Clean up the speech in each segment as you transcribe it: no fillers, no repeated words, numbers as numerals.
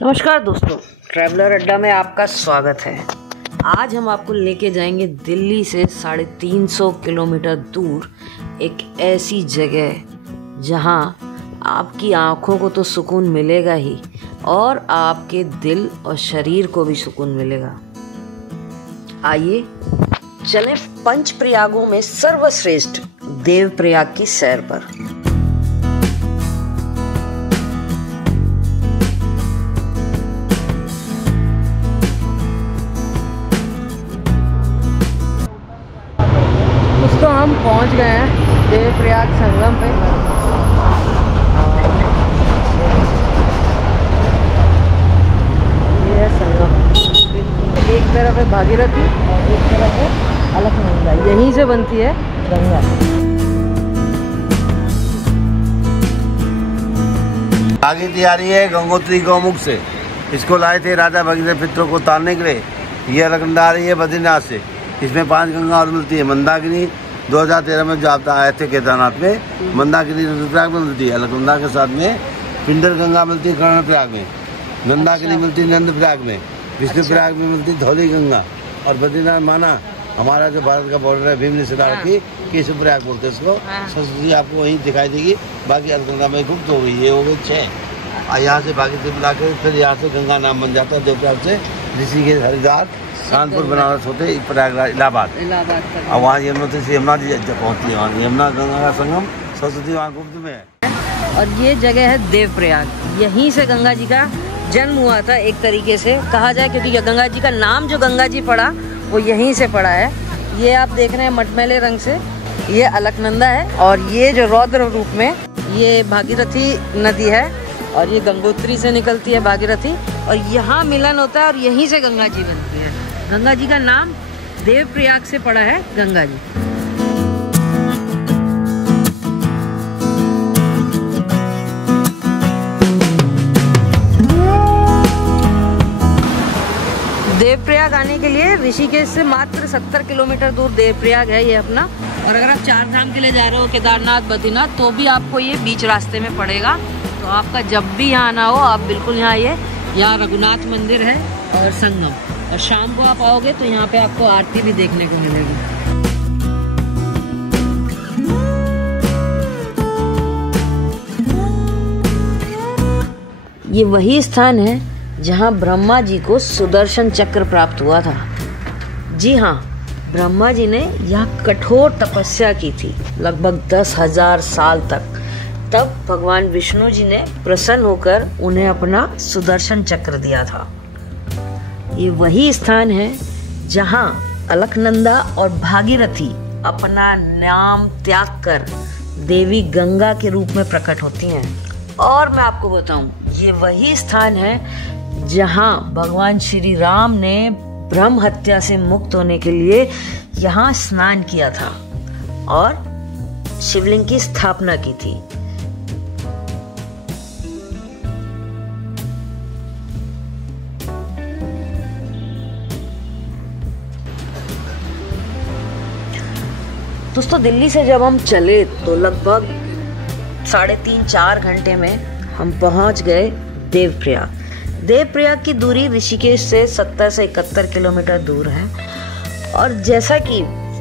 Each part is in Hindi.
नमस्कार दोस्तों, ट्रैवलर अड्डा में आपका स्वागत है। आज हम आपको लेके जाएंगे दिल्ली से 350 किलोमीटर दूर एक ऐसी जगह जहां आपकी आंखों को तो सुकून मिलेगा ही और आपके दिल और शरीर को भी सुकून मिलेगा। आइए चलें पंच प्रयागों में सर्वश्रेष्ठ देवप्रयाग की सैर पर। तो हम पहुंच गए हैं देवप्रयाग संगम पे। ये है संगम, एक तरफ है भागीरथी और एक तरफ है अलकनंदा, यहीं से बनती है गंगा। भागीरथी आ रही है गंगोत्री गौमुख से। इसको लाए थे राजा भगीरथ पितरों को उतारने के लिए। ये अलकनंदा आ रही है बद्रीनाथ से। इसमें 5 गंगा और मिलती है। मंदाकिनी 2013 में जो आप आए थे केदारनाथ में, मंदाकिनी रुद्रप्रयाग में मिलती है। अलकनंदा के साथ में पिंडर गंगा मिलती है कर्णप्रयाग में, मंदाकिनी मिलती है नंदप्रयाग में, विष्णुप्रयाग में मिलती है धौली गंगा। और बद्रीनाथ माना हमारा जो भारत का बॉर्डर है भीमनी से की केशवप्रयाग बोलते हैं इसको। संस्कृति आपको वहीं दिखाई देगी। बाकी अलकनंदा में गुप्त हो गई। ये हो गई 6। यहाँ से भागीरथी मिला के फिर यहाँ से गंगा नाम बन जाता है देवप्रयाग से। ऋषिकेश, हरिद्वार, कानपुर, बनारस होते प्रयागराज, इलाहाबाद और वहाँ यमुनोत्री से यमुना जी पहुँचती है। वहाँ यमुना गंगा का संगम सरस्वती वहाँ गुप्त में है। और ये जगह है देवप्रयाग। यहीं से गंगा जी का जन्म हुआ था एक तरीके से कहा जाए, क्योंकि गंगा जी का नाम जो गंगा जी पड़ा वो यहीं से पड़ा है। ये आप देख रहे हैं मटमैले रंग से, ये अलकनंदा है। और ये जो रौद्र रूप में ये भागीरथी नदी है और ये गंगोत्री से निकलती है भागीरथी और यहाँ मिलन होता है और यहीं से गंगा जी बनती है। गंगा जी का नाम देवप्रयाग से पड़ा है गंगा जी। देवप्रयाग आने के लिए ऋषिकेश से मात्र 70 किलोमीटर दूर देवप्रयाग है ये अपना। और अगर आप 4 धाम के लिए जा रहे हो केदारनाथ, बद्रीनाथ, तो भी आपको ये बीच रास्ते में पड़ेगा। तो आपका जब भी यहाँ आना हो आप बिल्कुल यहाँ आइए। यहाँ रघुनाथ मंदिर है और संगम, और शाम को आप आओगे तो यहाँ पे आपको आरती भी देखने को मिलेगी। ये वही स्थान है जहाँ ब्रह्मा जी को सुदर्शन चक्र प्राप्त हुआ था। जी हाँ, ब्रह्मा जी ने यहाँ कठोर तपस्या की थी लगभग 10,000 साल तक। तब भगवान विष्णु जी ने प्रसन्न होकर उन्हें अपना सुदर्शन चक्र दिया था। ये वही स्थान है जहाँ अलकनंदा और भागीरथी अपना नाम त्याग कर देवी गंगा के रूप में प्रकट होती हैं। और मैं आपको बताऊं, ये वही स्थान है जहाँ भगवान श्री राम ने ब्रह्म हत्या से मुक्त होने के लिए यहाँ स्नान किया था और शिवलिंग की स्थापना की थी। दोस्तों, दिल्ली से जब हम चले तो लगभग 3.5-4 घंटे में हम पहुंच गए देवप्रयाग। देवप्रयाग की दूरी ऋषिकेश से 70 से 71 किलोमीटर दूर है। और जैसा कि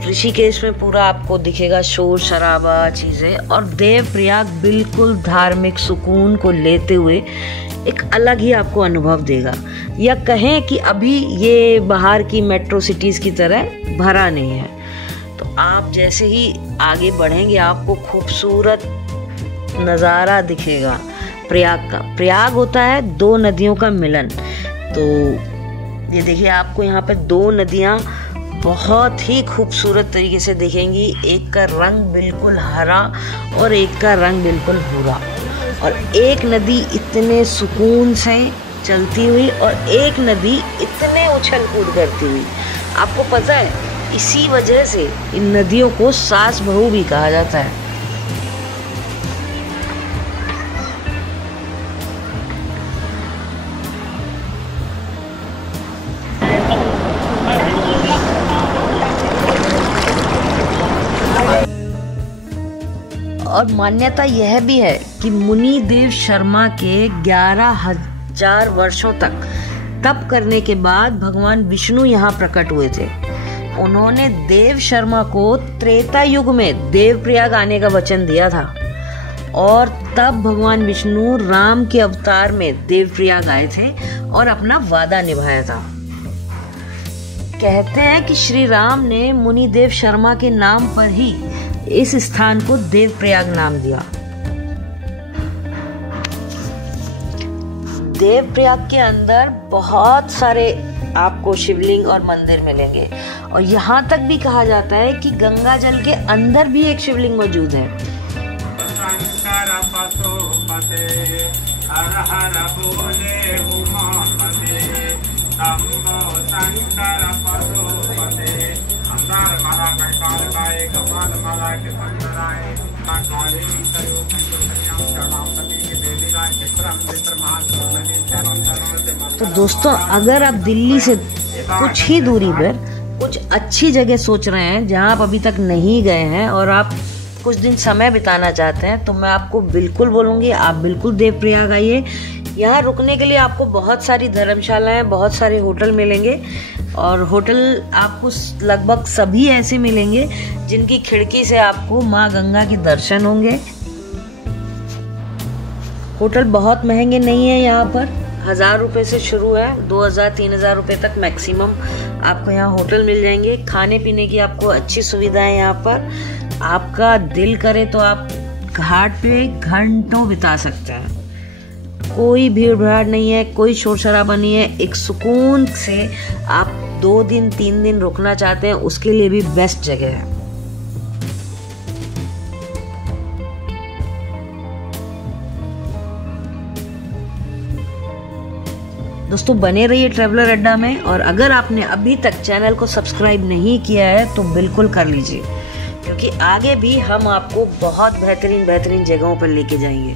ऋषिकेश में पूरा आपको दिखेगा शोर शराबा चीज़ें, और देवप्रयाग बिल्कुल धार्मिक सुकून को लेते हुए एक अलग ही आपको अनुभव देगा। या कहें कि अभी ये बाहर की मेट्रो सिटीज़ की तरह भरा नहीं है। तो आप जैसे ही आगे बढ़ेंगे आपको खूबसूरत नज़ारा दिखेगा प्रयाग का। प्रयाग होता है 2 नदियों का मिलन। तो ये देखिए, आपको यहाँ पे 2 नदियाँ बहुत ही खूबसूरत तरीके से दिखेंगी। एक का रंग बिल्कुल हरा और एक का रंग बिल्कुल भूरा। और एक नदी इतने सुकून से चलती हुई और एक नदी इतने उछल कूद करती हुई। आपको पता है, इसी वजह से इन नदियों को सास बहू भी कहा जाता है। और मान्यता यह भी है कि मुनि देव शर्मा के 4 वर्षों तक तप करने के बाद भगवान विष्णु यहाँ प्रकट हुए थे। उन्होंने देव शर्मा को त्रेता युग में देवप्रयाग आने का वचन दिया था और तब भगवान विष्णु राम के अवतार में देवप्रयाग आए थे और अपना वादा निभाया था। कहते हैं कि श्री राम ने मुनि देव शर्मा के नाम पर ही इस स्थान को देवप्रयाग नाम दिया। देवप्रयाग के अंदर बहुत सारे आपको शिवलिंग और मंदिर मिलेंगे और यहाँ तक भी कहा जाता है कि गंगा जल के अंदर भी एक शिवलिंग मौजूद है। तो दोस्तों, अगर आप दिल्ली से कुछ ही दूरी पर कुछ अच्छी जगह सोच रहे हैं जहां आप अभी तक नहीं गए हैं और आप कुछ दिन समय बिताना चाहते हैं, तो मैं आपको बिल्कुल बोलूँगी आप बिल्कुल देवप्रयाग आइए। यहाँ रुकने के लिए आपको बहुत सारी धर्मशालाएं, बहुत सारे होटल मिलेंगे और होटल आपको लगभग सभी ऐसे मिलेंगे जिनकी खिड़की से आपको माँ गंगा के दर्शन होंगे। होटल बहुत महंगे नहीं है, यहाँ पर 1000 रुपये से शुरू है, 2000-3000 रुपये तक मैक्सिमम आपको यहाँ होटल मिल जाएंगे। खाने पीने की आपको अच्छी सुविधाएं यहाँ पर। आपका दिल करे तो आप घाट पे घंटों बिता सकते हैं। कोई भीड़ भाड़ नहीं है, कोई शोर शराबा नहीं है। एक सुकून से आप 2 दिन 3 दिन रुकना चाहते हैं, उसके लिए भी बेस्ट जगह है। दोस्तों, बने रहिए ट्रैवलर अड्डा में और अगर आपने अभी तक चैनल को सब्सक्राइब नहीं किया है तो बिल्कुल कर लीजिए, क्योंकि आगे भी हम आपको बहुत बेहतरीन जगहों पर लेके जाएंगे।